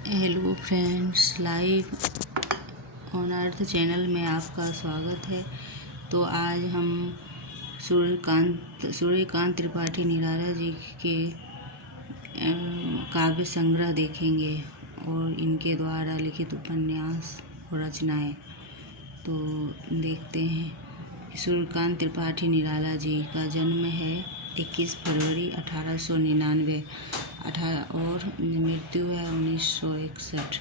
Hello friends, live on earth channel में आपका स्वागत है। तो आज हम सूर्यकांत त्रिपाठी निराला जी के काव्य संग्रह देखेंगे और इनके द्वारा लिखित उपन्यास और रचनाएं। तो देखते हैं। सूर्यकांत त्रिपाठी निराला जी का जन्म है 21 फरवरी 1899 और मृत्यु है 1961।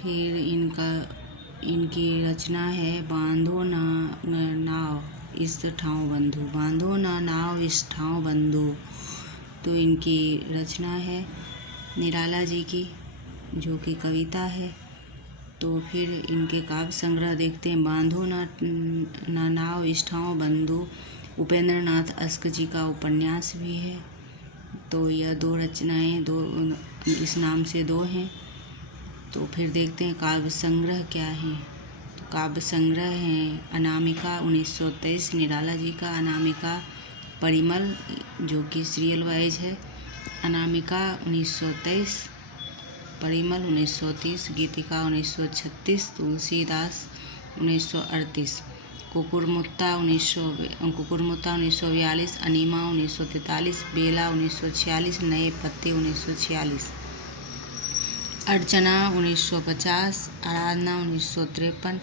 फिर इनकी रचना है बांधो ना नाव इस ठाव बंधु, बांधो ना नाव इस ठाव बंधु। तो इनकी रचना है निराला जी की, जो कि कविता है। तो फिर इनके काव्य संग्रह देखते हैं। बांधो ना नाव इस ठाव बंधु उपेंद्र नाथ अस्क जी का उपन्यास भी है। तो यह दो रचनाएं इस नाम से दो हैं। तो फिर देखते हैं काव्य संग्रह क्या है। तो काव्य संग्रह हैं अनामिका 1923 निराला जी का, अनामिका परिमल जो कि सीरियल वाइज है, अनामिका 1923, परिमल 1930, गीतिका 1936, तुलसीदास 1938, कुकुरमुत्ता 1942, अनीमा 1943, बेला 1946, नए पत्ते 1946, अर्चना 1950, आराधना 1953,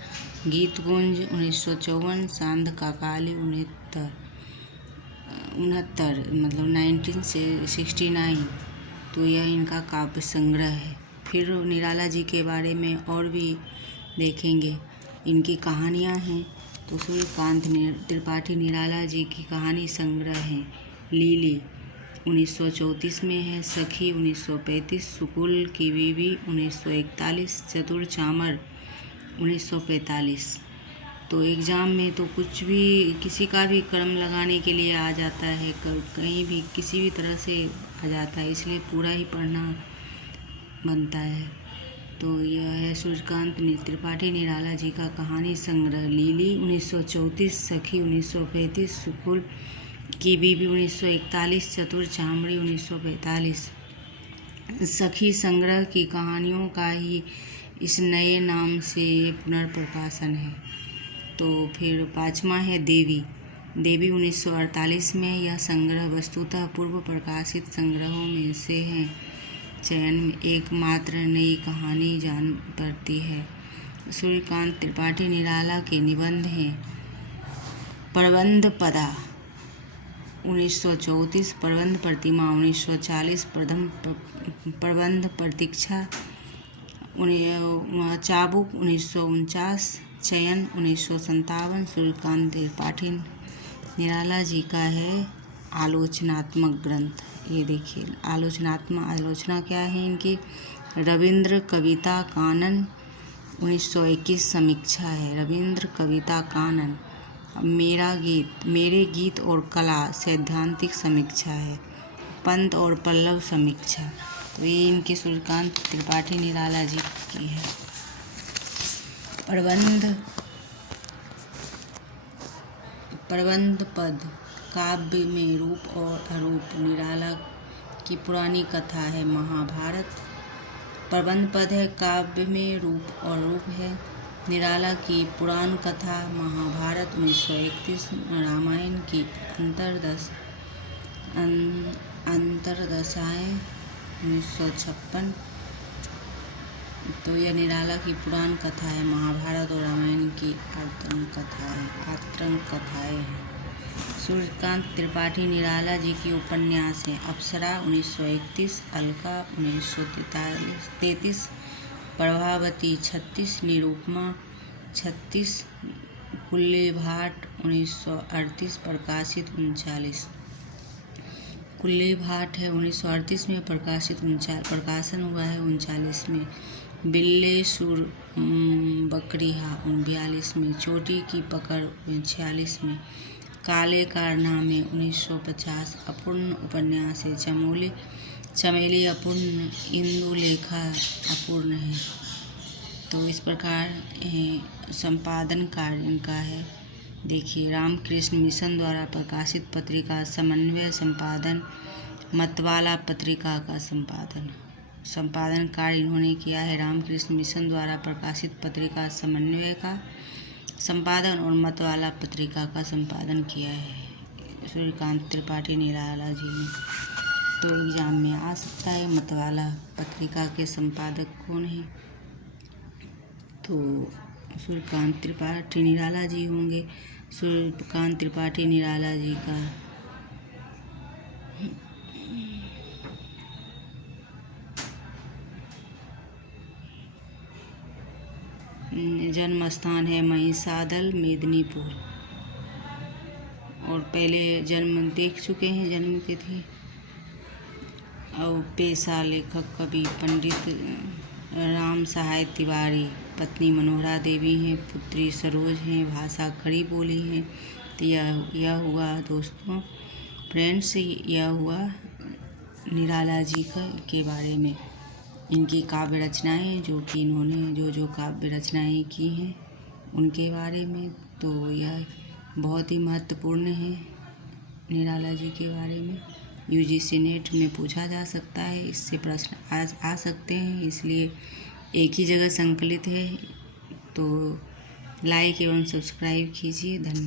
गीतकुंज 1954, सांध काकाली 69 मतलब 1969। तो यह इनका काव्य संग्रह है। फिर निराला जी के बारे में और भी देखेंगे। इनकी कहानियाँ हैं। तो सूर्यकांत त्रिपाठी निराला जी की कहानी संग्रह है लीली 1934 में है, सखी 1935, सुकुल की बीवी 1941, चतुर चामर 1945। तो एग्ज़ाम में तो कुछ भी किसी का भी क्रम लगाने के लिए आ जाता है, कहीं भी किसी भी तरह से आ जाता है, इसलिए पूरा ही पढ़ना बनता है। तो यह है सूर्यकांत त्रिपाठी निराला जी का कहानी संग्रह लीली 1934, सखी 1935, सुकुल की बीबी 1941, चतुर चामड़ी 1945। सखी संग्रह की कहानियों का ही इस नए नाम से पुनर्प्रकाशन है। तो फिर पाँचवा है देवी 1948 में। यह संग्रह वस्तुतः पूर्व प्रकाशित संग्रहों में से है। चयन में एकमात्र नई कहानी जान पड़ती है। सूर्यकांत त्रिपाठी निराला के निबंध हैं प्रबंध पदा 1934, प्रबंध प्रतिमा 1940, प्रबंध प्रतीक्षा, चाबुक 1949, चयन 1957। सूर्यकांत त्रिपाठी निराला जी का है आलोचनात्मक ग्रंथ। ये देखिए आलोचना क्या है इनकी। रविंद्र कविता कानन 1921 समीक्षा है। रविंद्र कविता कानन। मेरे गीत और कला सैद्धांतिक समीक्षा है। पंत और पल्लव समीक्षा। तो ये इनके सूर्यकांत त्रिपाठी निराला जी की है। प्रबंध पद काव्य में रूप और अरूप। निराला की पुरानी कथा है महाभारत। प्रबंध पद है काव्य में रूप और रूप है। निराला की पुराण कथा महाभारत 1931, रामायण की अंतरदशाएं 1956। तो यह निराला की पुराण कथा है। महाभारत और रामायण की आत्रंक कथाएं हैं। सूर्यकांत त्रिपाठी निराला जी की उपन्यास है अप्सरा 1931, अलका 1933, प्रभावती 36, निरुपमा 36, कुल्ले भाट 1938, प्रकाशित 39। कुल्ले भाट है 1938 में प्रकाशन हुआ है 39 में। बिल्ले सुर बकरिया 42 में। चोटी की पकड़ 46 में। काले कारनामे 1950। अपूर्ण उपन्यास है चमेली अपूर्ण, इंदुलेखा अपूर्ण है। तो इस प्रकार संपादन कार्य इनका है। देखिए रामकृष्ण मिशन द्वारा प्रकाशित पत्रिका समन्वय संपादन मतवाला पत्रिका का संपादन कार्य इन्होंने किया है। रामकृष्ण मिशन द्वारा प्रकाशित पत्रिका समन्वय का संपादन और मतवाला पत्रिका का संपादन किया है सूर्यकांत त्रिपाठी निराला जी ने। तो एग्जाम में आ सकता है मतवाला पत्रिका के संपादक कौन है, तो सूर्यकांत त्रिपाठी निराला जी होंगे। सूर्यकांत त्रिपाठी निराला जी का जन्म स्थान है महिसादल मेदिनीपुर, और पहले जन्म देख चुके हैं जन्म तिथि। और पेशा लेखक कवि पंडित राम सहाय तिवारी, पत्नी मनोहरा देवी हैं, पुत्री सरोज हैं, भाषा खड़ी बोली है। तो यह हुआ दोस्तों फ्रेंड्स, यह हुआ निराला जी के बारे में, इनकी काव्य रचनाएं जो कि इन्होंने जो काव्य रचनाएं की हैं उनके बारे में। तो यह बहुत ही महत्वपूर्ण है निराला जी के बारे में। यूजीसी नेट में पूछा जा सकता है, इससे प्रश्न आ सकते हैं, इसलिए एक ही जगह संकलित है। तो लाइक एवं सब्सक्राइब कीजिए। धन्यवाद।